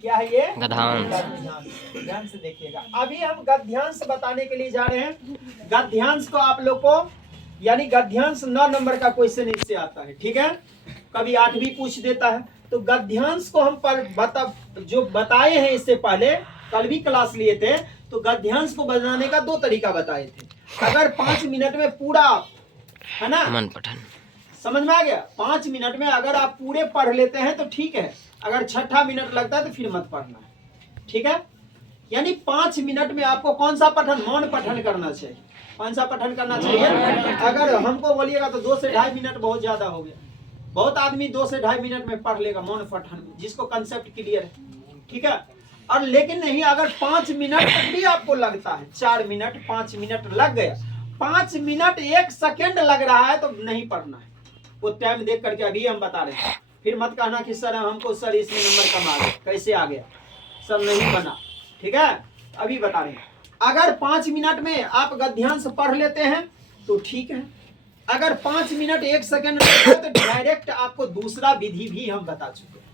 क्या है ये? गद्यांश। ध्यान से देखिएगा। अभी हम गद्यांश बताने के लिए जा रहे हैं। गद्यांश को आप लोग को यानी गद्यांश 9 नंबर का क्वेश्चन इससे आता है, ठीक है, कभी 8 भी पूछ देता है। तो गद्यांश को हम जो बताए हैं इससे पहले, कल भी क्लास लिए थे, तो गद्यांश को बनाने का 2 तरीका बताए थे। अगर 5 मिनट में पूरा, है ना, मन पठन समझ में आ गया, 5 मिनट में अगर आप पूरे पढ़ लेते हैं तो ठीक है, अगर 6ठा मिनट लगता है तो फिर मत पढ़ना है, ठीक है। यानी 5 मिनट में आपको कौन सा पठन, मौन पठन करना चाहिए। कौन सा पठन करना चाहिए? अगर हमको बोलिएगा तो 2 से 2.5 मिनट बहुत ज्यादा हो गया। बहुत आदमी 2 से 2.5 मिनट में पढ़ लेगा मौन पठन, जिसको कंसेप्ट क्लियर है, ठीक है। और लेकिन नहीं, अगर 5 मिनट भी आपको लगता है, 4 मिनट 5 मिनट लग गया, 5 मिनट 1 सेकेंड लग रहा है तो नहीं पढ़ना है। वो टाइम देख करके अभी हम बता रहे हैं। फिर मत कहना कि सर हमको सर इसमें नंबर कम आ गया, कैसे आ गया, सर नहीं बना, ठीक है। अभी बता रहे हैं, अगर 5 मिनट में आप गद्यांश पढ़ लेते हैं तो ठीक है। अगर 5 मिनट 1 सेकेंड लगता है तो डायरेक्ट आपको दूसरा विधि भी हम बता चुके हैं।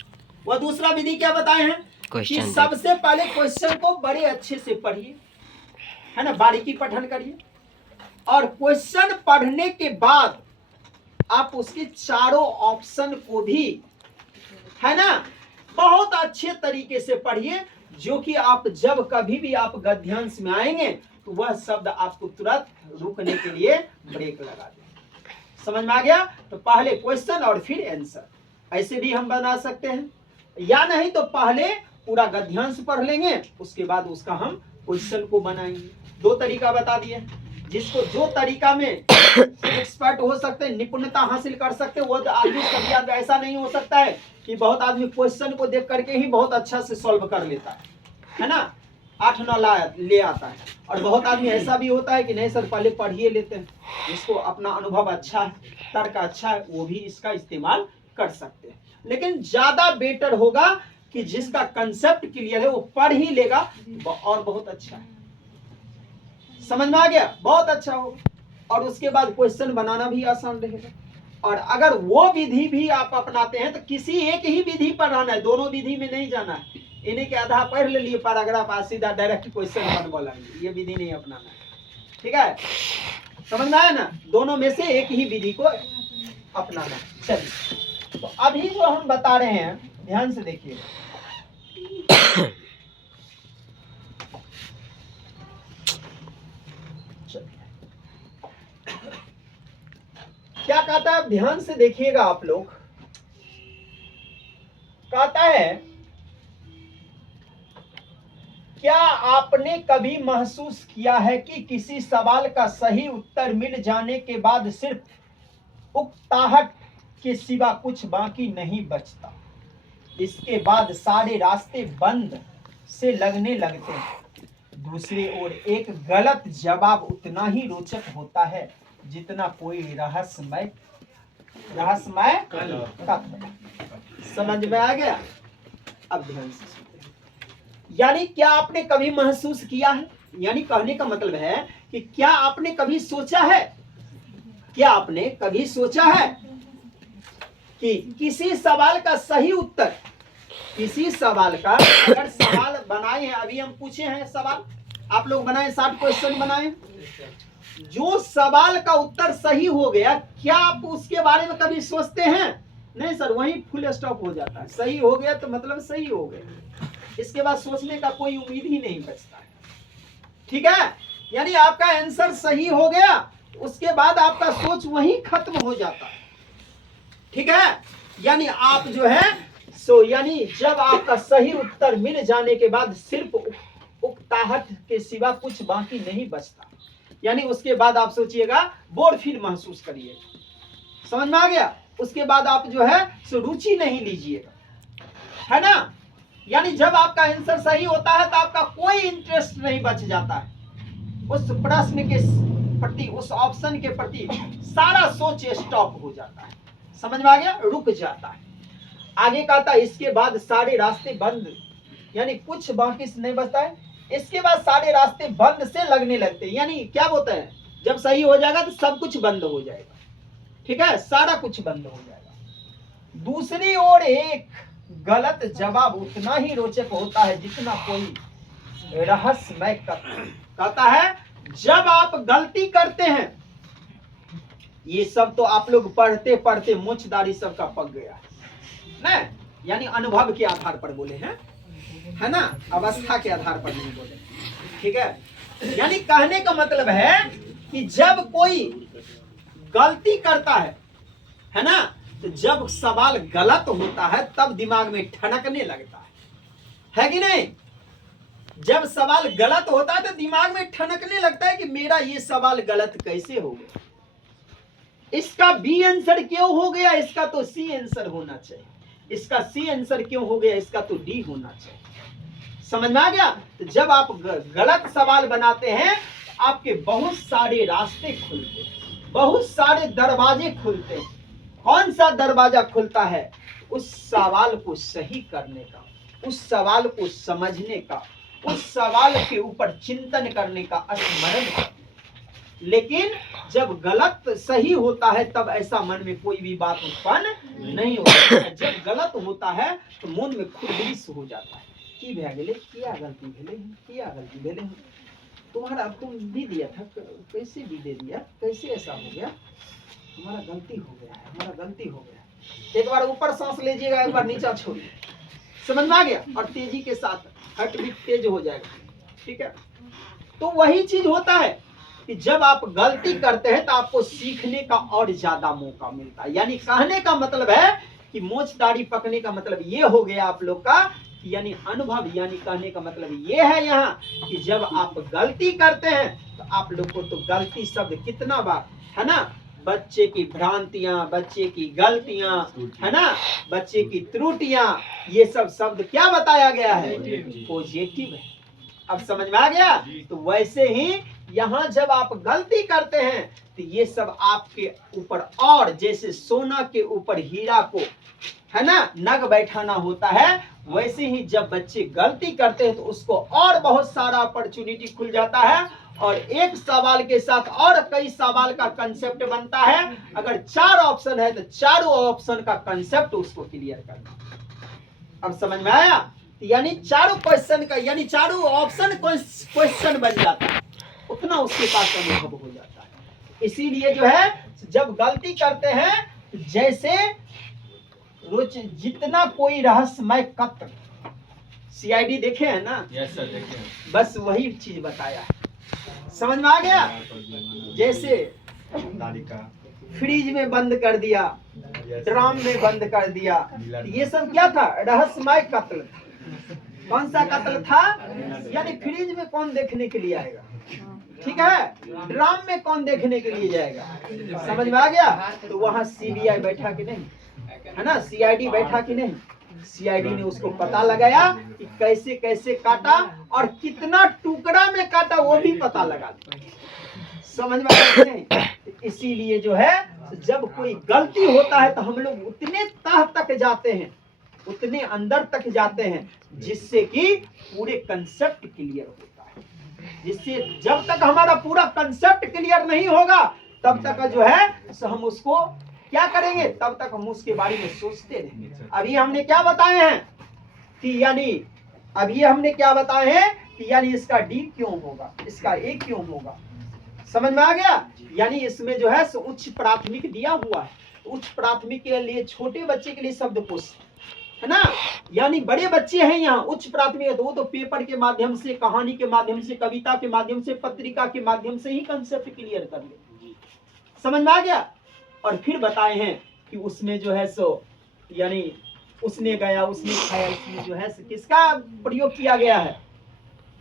वह दूसरा विधि क्या बताए हैं कि सबसे पहले क्वेश्चन को बड़े अच्छे से पढ़िए, है ना, बारीकी पठन करिए, और क्वेश्चन पढ़ने के बाद आप उसके चारों ऑप्शन को भी, है ना, बहुत अच्छे तरीके से पढ़िए, जो कि आप जब कभी भी आप गद्यांश में आएंगे तो वह शब्द आपको तुरंत रुकने के लिए ब्रेक लगा देगा। समझ में आ गया? तो पहले क्वेश्चन और फिर आंसर, ऐसे भी हम बना सकते हैं, या नहीं तो पहले पूरा गद्यांश पढ़ लेंगे, उसके बाद उसका हम क्वेश्चन को बनाएंगे। 2 तरीका बता दिए, जिसको जो तरीका में एक्सपर्ट हो सकते हैं, निपुणता हासिल कर सकते हैं, वो आदमी कभी ऐसा नहीं हो सकता है कि बहुत आदमी क्वेश्चन को देख करके ही बहुत अच्छा से सॉल्व कर लेता है ना, 8-9 ले आता है। और बहुत आदमी ऐसा भी होता है कि नहीं सर पहले पढ़िए लेते हैं, जिसको अपना अनुभव अच्छा है, तर्क अच्छा है, वो भी इसका इस्तेमाल कर सकते हैं। लेकिन ज्यादा बेटर होगा कि जिसका कंसेप्ट क्लियर है वो पढ़ ही लेगा, और बहुत अच्छा है। समझ में आ गया? बहुत अच्छा होगा, और उसके बाद क्वेश्चन बनाना भी आसान रहेगा। और अगर वो विधि भी आप अपनाते हैं तो किसी एक ही विधि पर रहना है, दोनों विधि में नहीं जाना है। इन्हीं के आधा पढ़ ले लिए पैराग्राफ, आज सीधा डायरेक्ट क्वेश्चन बन बोलेंगे, ये विधि नहीं अपनाना है, ठीक है। समझ में आया ना? दोनों में से एक ही विधि को अपनाना। चलिए, तो अभी जो हम बता रहे हैं ध्यान से देखिए। क्या कहता है, ध्यान से देखिएगा आप लोग। कहता है, क्या आपने कभी महसूस किया है कि किसी सवाल का सही उत्तर मिल जाने के बाद सिर्फ उकताहट के सिवा कुछ बाकी नहीं बचता, इसके बाद सारे रास्ते बंद से लगने लगते हैं। दूसरी ओर एक गलत जवाब उतना ही रोचक होता है जितना कोई रहस्यमय तथ्य। समझ में आ गया? अब ध्यान से सुनिए। यानी क्या आपने कभी महसूस किया है, यानी कहने का मतलब है कि क्या आपने कभी सोचा है, क्या आपने कभी सोचा है कि किसी सवाल का सही उत्तर, किसी सवाल का, अगर सवाल बनाए हैं, अभी हम पूछे हैं सवाल, आप लोग बनाए 60 क्वेश्चन बनाए, जो सवाल का उत्तर सही हो गया, क्या आप उसके बारे में कभी सोचते हैं? नहीं सर, वहीं फुल स्टॉप हो जाता है। सही हो गया तो मतलब सही हो गया, इसके बाद सोचने का कोई उम्मीद ही नहीं बचता है, ठीक है। यानी आपका आंसर सही हो गया, उसके बाद आपका सोच वहीं खत्म हो जाता है, ठीक है। यानी आप जो है यानी जब आपका सही उत्तर मिल जाने के बाद सिर्फ उकताहट के सिवा कुछ बाकी नहीं बचता, यानी उसके बाद आप सोचिएगा, बोर फील महसूस करिए। समझ में आ गया? उसके बाद आप जो है रुचि नहीं लीजिएगा, है ना। यानी जब आपका आंसर सही होता है तो आपका कोई इंटरेस्ट नहीं बच जाता है उस प्रश्न के प्रति, उस ऑप्शन के प्रति, सारा सोच स्टॉप हो जाता है। समझ में आ गया? रुक जाता है। आगे कहता है, इसके बाद सारे रास्ते बंद, यानी कुछ बाकी से नहीं बचता है। इसके बाद सारे रास्ते बंद से लगने लगते हैं, यानी क्या होता है, जब सही हो जाएगा तो सब कुछ बंद हो जाएगा, ठीक है, सारा कुछ बंद हो जाएगा। दूसरी ओर एक गलत जवाब उतना ही रोचक होता है जितना कोई रहस्यमय कथन। कहता है जब आप गलती करते हैं, ये सब तो आप लोग पढ़ते पढ़ते मोचदारी सबका पक गया ना, यानी अनुभव के आधार पर बोले हैं, है ना, अवस्था के आधार पर नहीं बोले, ठीक है। यानी कहने का मतलब है कि जब कोई गलती करता है ना, तो जब सवाल गलत होता है तब दिमाग में ठनकने लगता है कि नहीं। जब सवाल गलत होता है तो दिमाग में ठनकने लगता है कि मेरा ये सवाल गलत कैसे हो गया, इसका बी आंसर क्यों हो गया, इसका तो सी आंसर होना चाहिए, इसका सी आंसर क्यों हो गया, इसका तो डी होना चाहिए। समझ में आ गया। तो जब आप गलत सवाल बनाते हैं तो आपके बहुत सारे रास्ते खुलते हैं, बहुत सारे दरवाजे खुलते हैं। कौन सा दरवाजा खुलता है? उस सवाल को सही करने का, उस सवाल को समझने का, उस सवाल के ऊपर चिंतन करने का, स्मरण का। लेकिन जब गलत सही होता है तब ऐसा मन में कोई भी बात उत्पन्न नहीं होता है। जब गलत होता है तो मन में खुदगीस हो जाता है कि भैया गेले किया गलती भेले, किया गलती भेले, तुम्हारा तुम भी दिया था, कैसे भी दे दिया, कैसे ऐसा हो गया, हमारा गलती हो गया है, हमारा गलती हो गया। एक बार ऊपर सांस लीजिएगा, एक बार नीचा छोड़िए। समझ में आ गया। और तेजी के साथ हार्ट बीट तेज हो जाएगा, ठीक है। तो वही चीज होता है कि जब आप गलती करते हैं तो आपको सीखने का और ज्यादा मौका मिलता है। यानी कहने का मतलब है कि मोच दाढ़ी पकने का मतलब ये हो गया आप लोग का, यानी अनुभव। यानी कहने का मतलब ये है यहाँ कि जब आप गलती करते हैं तो आप लोग को तो गलती शब्द कितना बार, है ना, बच्चे की भ्रांतियां, बच्चे की गलतियां, है ना, बच्चे की त्रुटियां, ये सब शब्द क्या बताया गया है? पॉजिटिव है। अब समझ में आ गया। तो वैसे ही यहाँ जब आप गलती करते हैं तो ये सब आपके ऊपर, और जैसे सोना के ऊपर हीरा को, है ना, नग बैठाना होता है, वैसे ही जब बच्चे गलती करते हैं तो उसको और बहुत सारा अपॉर्चुनिटी खुल जाता है, और एक सवाल के साथ और कई सवाल का कंसेप्ट बनता है। अगर 4 ऑप्शन है तो चारों ऑप्शन का कंसेप्ट उसको क्लियर करना। अब समझ में आया। यानी चारों क्वेश्चन का, यानी चारों ऑप्शन क्वेश्चन बन जाता है, उतना उसके पास अनुभव हो जाता है। इसीलिए जो है जब गलती करते हैं, जैसे रोज जितना कोई रहस्यमय कत्ल, सीआईडी देखे हैं ना? यस सर, देखे हैं। बस वही चीज बताया है। समझ में आ गया। जैसे फ्रिज में बंद कर दिया, ड्राम में बंद कर दिया, ये सब क्या था? रहस्यमय कत्ल। कौन सा कत्ल था? यानी फ्रिज में कौन देखने के लिए आएगा, ठीक है, ड्राम में कौन देखने के लिए जाएगा। समझ में आ गया। तो वहां सीबीआई बैठा कि नहीं, है ना, सीआईडी बैठा कि नहीं? सीआईडी ने उसको पता लगाया कि कैसे कैसे काटा और कितना टुकड़ा में काटा, वो भी पता लगा। समझ में आ गया। इसीलिए जो है जब कोई गलती होता है तो हम लोग उतने तह तक जाते हैं, उतने अंदर तक जाते हैं, जिससे कि पूरे कंसेप्ट क्लियर होता है। जिससे जब तक हमारा पूरा कंसेप्ट क्लियर नहीं होगा तब तक जो है हम उसको क्या करेंगे, तब तक हम उसके बारे में सोचते रहेंगे। अभी हमने क्या बताए हैं कि यानी अभी हमने क्या बताए हैं कि यानी इसका डी क्यों होगा, इसका ए क्यों होगा। समझ में आ गया। यानी इसमें जो है उच्च प्राथमिक दिया हुआ है। उच्च प्राथमिक के लिए छोटे बच्चे के लिए शब्दकोश, है ना, यानी बड़े बच्चे हैं यहाँ उच्च प्राथमिक है तो वो तो पेपर के माध्यम से, कहानी के माध्यम से, कविता के माध्यम से, पत्रिका के माध्यम से ही कंसेप्ट क्लियर कर ले। समझ में आ गया। और फिर बताए हैं कि उसमें जो है सो यानी उसने गया, उसने खाया, इसमें जो है किसका प्रयोग किया गया है,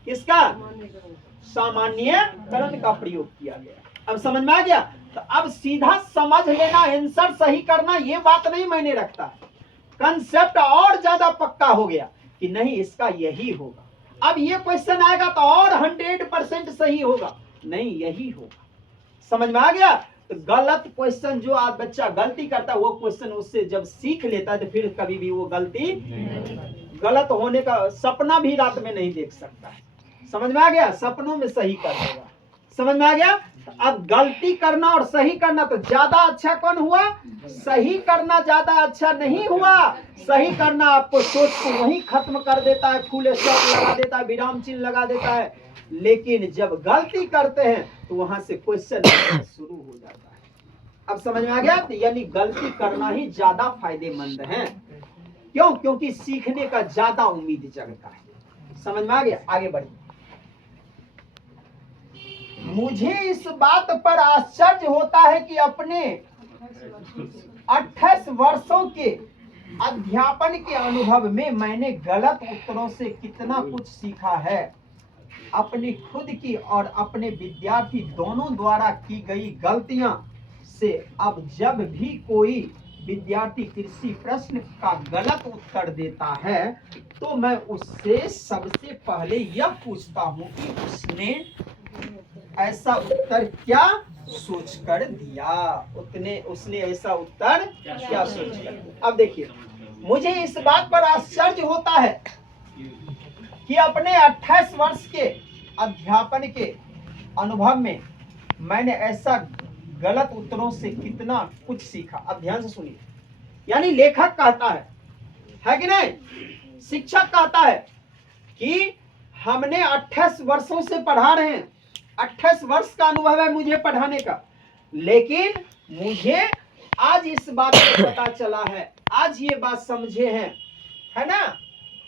किसका? सामान्यकरण का प्रयोग किया गया। अब समझ में आ गया। तो अब सीधा समझ लेना, आंसर सही करना, ये बात नहीं मैंने रखता। कंसेप्ट और ज्यादा पक्का हो गया कि नहीं इसका यही होगा। अब ये क्वेश्चन आएगा तो और 100% सही होगा, नहीं यही होगा। समझ में आ गया। तो गलत क्वेश्चन जो आज बच्चा गलती करता है वो क्वेश्चन उससे जब सीख लेता है तो फिर कभी भी वो गलती गलत होने का सपना भी रात में नहीं देख सकता है। समझ में आ गया। सपनों में सही कर देगा। समझ में आ गया? अब गलती करना और सही करना, तो ज्यादा अच्छा कौन हुआ? सही करना ज्यादा अच्छा नहीं हुआ। सही करना आपको सोच को वहीं खत्म कर देता है, फुल स्टॉप लगा देता है, विराम चिन्ह लगा देता है। लेकिन जब गलती करते हैं तो वहां से क्वेश्चन शुरू हो जाता है। अब समझ में आ गया? तो यानी गलती करना ही ज्यादा फायदेमंद है। क्यों? क्योंकि सीखने का ज्यादा उम्मीद जगता है। समझ में आ गया? आगे बढ़िए। मुझे इस बात पर आश्चर्य होता है कि अपने 28 वर्षों के अध्यापन के अनुभव में मैंने गलत उत्तरों से कितना कुछ सीखा है। अपनी खुद की और अपने विद्यार्थी दोनों द्वारा की गई गलतियां से अब जब भी कोई विद्यार्थी कृषि प्रश्न का गलत उत्तर देता है तो मैं उससे सबसे पहले यह पूछता हूं कि उसने ऐसा उत्तर क्या सोचकर दिया। उसने ऐसा उत्तर क्या सोचकर दिया। अब देखिए, मुझे इस बात पर आश्चर्य होता है कि अपने 28 वर्ष के अध्यापन के अनुभव में मैंने ऐसा गलत उत्तरों से कितना कुछ सीखा। अब ध्यान से सुनिए, यानी लेखक कहता है कि नहीं, शिक्षक कहता है कि हमने 28 वर्षों से पढ़ा रहे हैं, 28 वर्ष का अनुभव है मुझे पढ़ाने का, लेकिन मुझे आज इस बात को पता चला है, आज ये बात समझे हैं, है ना,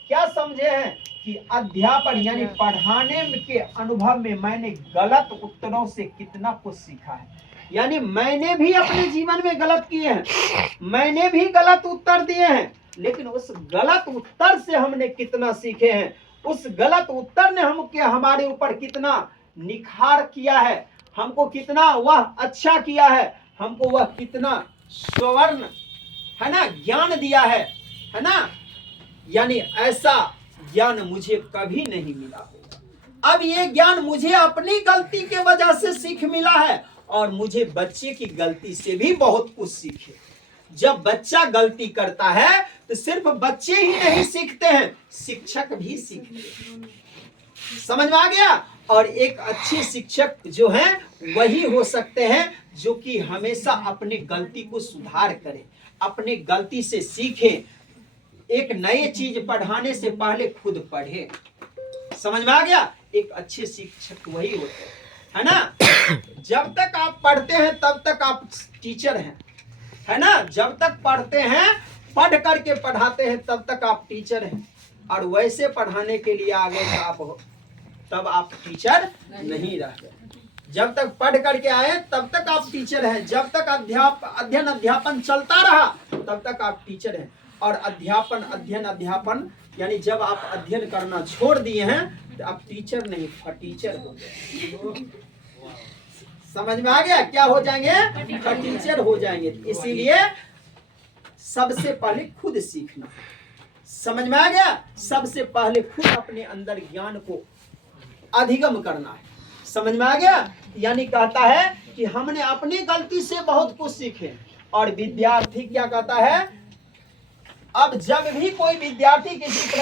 क्या समझे हैं कि अध्यापन यानी पढ़ाने के अनुभव में मैंने गलत उत्तरों से कितना कुछ सीखा है। यानी मैंने भी अपने जीवन में गलत किए हैं, मैंने भी गलत उत्तर दिए हैं, लेकिन उस गलत उत्तर से हमने कितना सीखे हैं, उस गलत उत्तर ने हमारे ऊपर कितना निखार किया है, हमको कितना वह अच्छा किया है, हमको वह कितना स्वर्ण, है ना, ज्ञान दिया है ना। यानी ऐसा ज्ञान मुझे कभी नहीं मिला होगा। अब ये ज्ञान मुझे अपनी गलती के वजह से सीख मिला है, और मुझे बच्चे की गलती से भी बहुत कुछ सीखे। जब बच्चा गलती करता है तो सिर्फ बच्चे ही नहीं सीखते हैं, शिक्षक भी सीखते हैं। समझ में आ गया? और एक अच्छे शिक्षक जो हैं वही हो सकते हैं जो कि हमेशा अपनी गलती को सुधार करें, अपने गलती से सीखें, एक नई चीज पढ़ाने से पहले खुद पढ़े। समझ में आ गया? एक अच्छे शिक्षक वही होते हैं, है ना। जब तक आप पढ़ते हैं तब तक आप टीचर हैं, है ना। जब तक पढ़ते हैं, पढ़ करके पढ़ाते हैं, तब तक आप टीचर हैं। और वैसे पढ़ाने के लिए आ गए तब आप टीचर नहीं रह गए। जब तक पढ़ करके आए तब तक आप टीचर हैं, जब तक अध्यापन चलता रहा तब तक आप टीचर हैं। और अध्यापन यानी जब आप अध्ययन करना छोड़ दिए हैं तो आप टीचर नहीं, फटीचर हो गए। समझ में आ गया? क्या हो जाएंगे? फटीचर हो जाएंगे। इसीलिए सबसे पहले खुद सीखना। समझ में आ गया? सबसे पहले खुद अपने अंदर ज्ञान को अधिगम करना है। समझ में आ गया? यानी कहता है कि हमने अपनी गलती से बहुत कुछ सीखे। और विद्यार्थी क्या कहता है? अब जब भी कोई विद्यार्थी किसी